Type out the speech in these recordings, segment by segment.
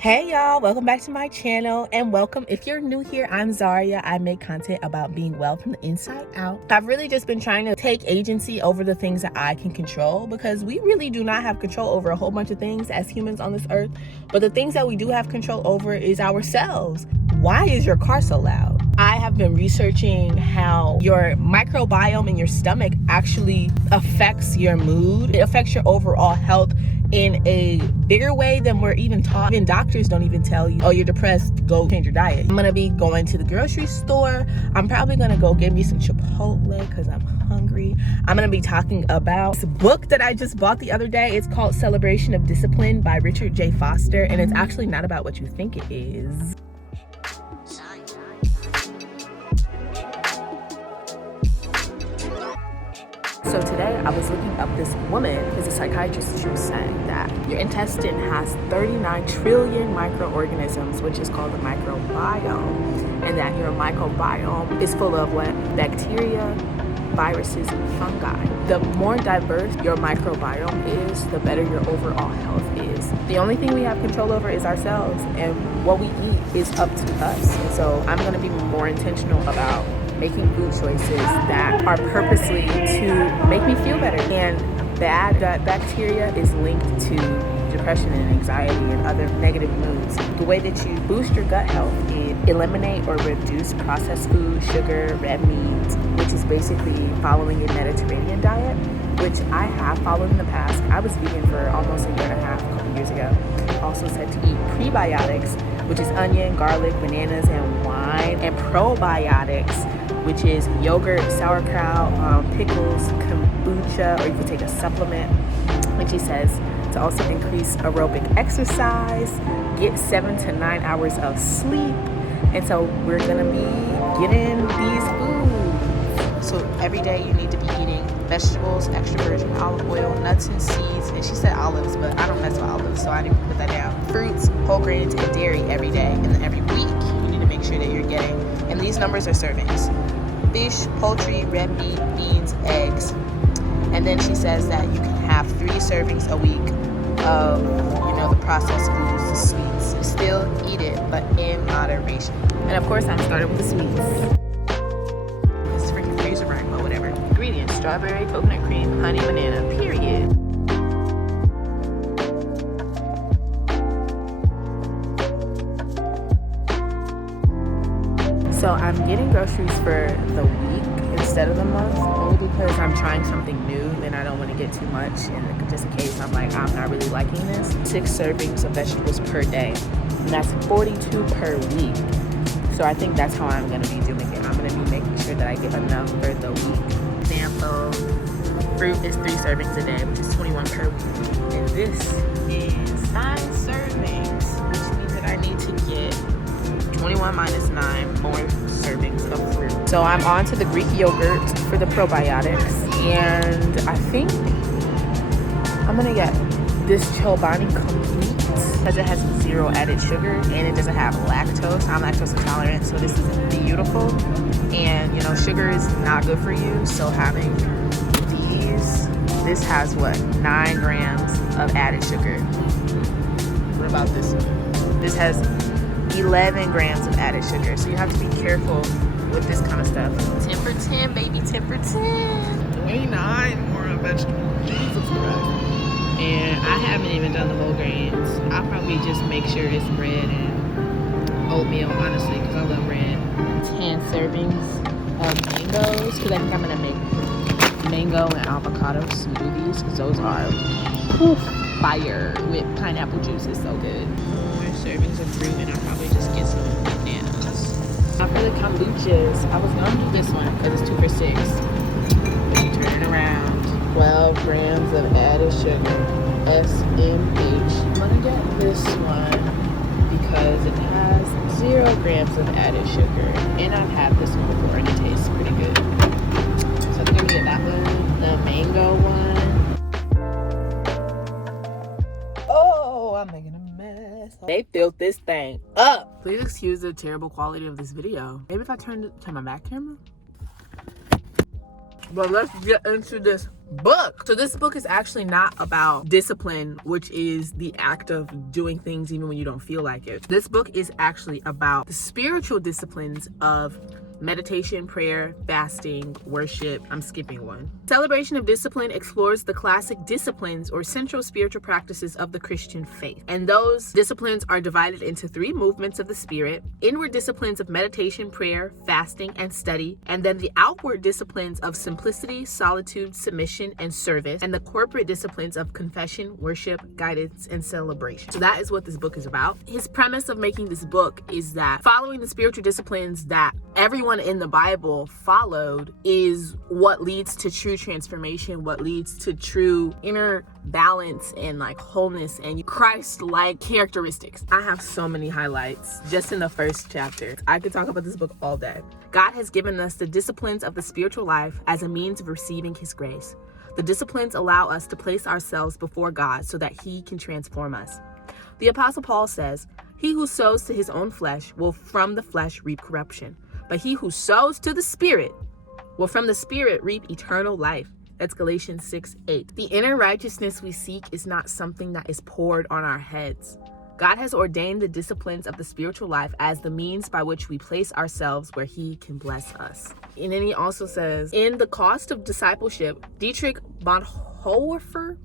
Hey y'all, welcome back to my channel, and welcome if you're new here. I'm Zariya. I make content about being well from the inside out. I've really just been trying to take agency over the things that I can control, because we really do not have control over a whole bunch of things as humans on this earth, but the things that we do have control over is ourselves. Why is your car so loud? I have been researching how your microbiome in your stomach actually affects your mood. It affects your overall health in a bigger way than we're even taught. Even doctors don't even tell you, oh, you're depressed, go change your diet. I'm gonna be going to the grocery store. I'm probably gonna go get me some Chipotle because I'm hungry. I'm gonna be talking about this book that I just bought the other day. It's called Celebration of Discipline by Richard J. Foster, and it's actually not about what you think it is. So today I was looking up this woman, is a psychiatrist. She was saying that your intestine has 39 trillion microorganisms, which is called the microbiome, and that your microbiome is full of what? Bacteria, viruses, and fungi. The more diverse your microbiome is, the better your overall health is. The only thing we have control over is ourselves, and what we eat is up to us. So I'm going to be more intentional about making food choices that are purposely to make me feel better. And bad gut bacteria is linked to depression and anxiety and other negative moods. The way that you boost your gut health is eliminate or reduce processed food, sugar, red meat, which is basically following a Mediterranean diet, which I have followed in the past. I was vegan for almost a year and a half, a couple years ago. Also said to eat prebiotics, which is onion, garlic, bananas, and wine, and probiotics, which is yogurt, sauerkraut, pickles, kombucha, or you can take a supplement, which he says to also increase aerobic exercise, get 7 to 9 hours of sleep. And so we're gonna be getting these foods. So every day you need to be eating vegetables, extra virgin olive oil, nuts and seeds, and she said olives, but I don't mess with olives, so I didn't put that down. Fruits, whole grains, and dairy every day, and then every week you need to make sure that you're getting, and these numbers are servings: fish, poultry, red meat, beans, eggs. And then she says that you can have 3 servings a week of, the processed foods, the sweets. Still eat it, but in moderation. And of course, I'm starting with the sweets. It's freaking freezer right, but whatever. Ingredients: strawberry, coconut cream, honey, banana, period. So I'm getting groceries for the week instead of the month, only because I'm trying something new and I don't want to get too much, and just in case I'm like, I'm not really liking this. 6 servings of vegetables per day, and that's 42 per week. So I think that's how I'm going to be doing it. I'm going to be making sure that I get enough for the week. Example, fruit is 3 servings a day, which is 21 per week. And this is 9 servings, which means that I need to get 21 minus 9 more servings of fruit. So I'm on to the Greek yogurt for the probiotics, and I think I'm gonna get this Chobani Complete because it has 0 added sugar and it doesn't have lactose. I'm lactose intolerant, so this is beautiful. And sugar is not good for you, so having this has 9 grams of added sugar. What about this one? This has 11 grams of added sugar, so you have to be careful with this kind of stuff. 10 for 10, baby, 10 for 10. 29 more vegetables. Jesus Christ. And I haven't even done the whole grains. I'll probably just make sure it's bread and oatmeal, honestly, because I love bread. 10 servings of mangoes, because I think I'm gonna make mango and avocado smoothies, because those are fire with pineapple juice. Is so good. More servings of fruit, and I'll probably just get some bananas. Now for the kombuchas, I was gonna do this one because it's 2 for 6. Turn it around. 12 grams of added sugar, SMH. I'm gonna get this one because it has 0 grams of added sugar, and I've had this one before and it tastes pretty good. So I'm gonna get that one, the mango one. Oh, I'm making a mess. They filled this thing up. Please excuse the terrible quality of this video. Maybe if I turn my back camera. But let's get into this book. So this book is actually not about discipline, which is the act of doing things even when you don't feel like it. This book is actually about the spiritual disciplines of meditation, prayer, fasting, worship. I'm skipping one. Celebration of Discipline explores the classic disciplines or central spiritual practices of the Christian faith. And those disciplines are divided into 3 movements of the spirit: inward disciplines of meditation, prayer, fasting, and study, and then the outward disciplines of simplicity, solitude, submission, and service, and the corporate disciplines of confession, worship, guidance, and celebration. So that is what this book is about. His premise of making this book is that following the spiritual disciplines that everyone in the Bible followed is what leads to true transformation, what leads to true inner balance and like wholeness and Christ-like characteristics. I have so many highlights just in the first chapter. I could talk about this book all day. God has given us the disciplines of the spiritual life as a means of receiving his grace. The disciplines allow us to place ourselves before God so that he can transform us. The Apostle Paul says, "He who sows to his own flesh will from the flesh reap corruption. But he who sows to the Spirit will from the Spirit reap eternal life." That's Galatians 6:8. The inner righteousness we seek is not something that is poured on our heads. God has ordained the disciplines of the spiritual life as the means by which we place ourselves where he can bless us. And then he also says, in The Cost of Discipleship, Dietrich Bonhoeffer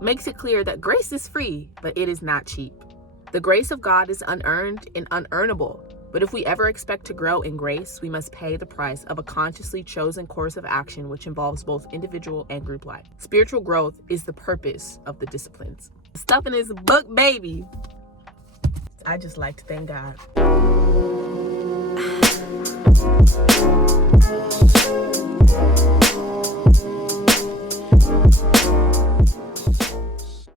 makes it clear that grace is free, but it is not cheap. The grace of God is unearned and unearnable. But if we ever expect to grow in grace, we must pay the price of a consciously chosen course of action, which involves both individual and group life. Spiritual growth is the purpose of the disciplines. Stuff in this book, baby. I just like to thank God.